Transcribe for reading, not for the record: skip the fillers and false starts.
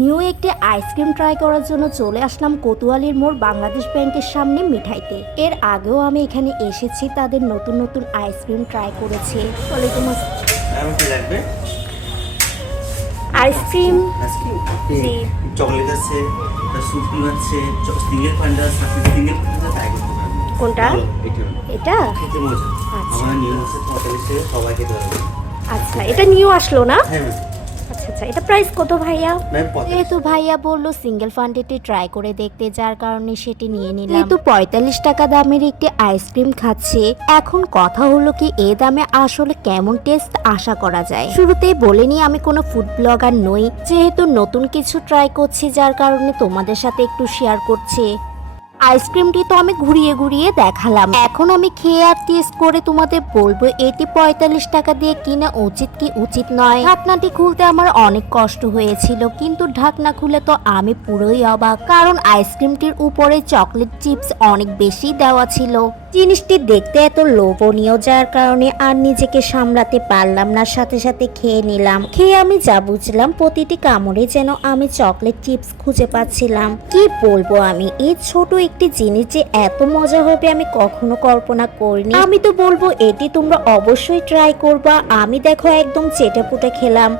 New একটি ice cream try করার জন্য চলে আসলাম কোতোয়ালির মোড় বাংলাদেশ ব্যাংকের সামনে মিঠাইতে। এর আগেও আমি এখানে এসেছি, তাদের নতুন নতুন আইসক্রিম ট্রাই করেছি। ওয়ালাইকুম আসসালাম। কি লাগবে? আইসক্রিম জি। চকলেট আছে, সুপ্রিম আছে, সিঙ্গেল ফান্ডা আছে, আপনি সিঙ্গেল ফান্ডা ট্রাই করতে পারবেন। কোনটা? এটা খেতে মজা। আচ্ছা। আমার নিউ আছে 45 টাকা, সবাই খেতে পারবে। আচ্ছা, এটা নিউ আসলো না? হ্যাঁ ম্যাম। আচ্ছা আচ্ছা, এটা প্রাইস কত ভাইয়া? ম্যাম 45। যেহেতু ভাইয়া বললো সিঙ্গেল ফান্ডেটি ট্রাই করে দেখতে, যার কারণে সেটি নিয়ে নিলাম। যেহেতু 45 টাকা দামের একটি আইসক্রিম খাচ্ছে, এখন কথা হলো কি এ দামে আসলে কেমন টেস্ট আশা করা যায়। শুরুতেই বলে নি আমি কোনো ফুড ব্লগার নই, যেহেতু নতুন কিছু ট্রাই করছি যার কারণে তোমাদের সাথে একটু শেয়ার করছি। আইসক্রিমটি তো আমি ঘুরিয়ে ঘুরিয়ে দেখালাম, এখন আমি খেয়ে আর টেস্ট করে তোমাদের বলবো এটি 45 টাকা দিয়ে কিনা উচিত কি উচিত নয়। ঢাকনাটি খুলতে আমার অনেক কষ্ট হয়েছিল, কিন্তু ঢাকনা খুলে তো আমি পুরোই অবাক, কারণ আইসক্রিমটির উপরে চকলেট চিপস অনেক বেশি দেওয়া ছিল। জিনিসটি দেখতে এত লোভনীয়, যার কারণে আর নিজেকে সামলাতে পারলাম না, সাথে সাথে খেয়ে নিলাম। খেয়ে আমি যা বুঝলাম প্রতিটি কামড়ে যেন আমি চকলেট চিপস খুঁজে পাচ্ছিলাম। কি বলবো, আমি এই ছোট একটি জিনিস যে এত মজা হবে আমি কখনো কল্পনা করিনি। আমি তো বলবো এটি তোমরা অবশ্যই ট্রাই করবা। আমি দেখো একদম চেটেপুটে খেলাম।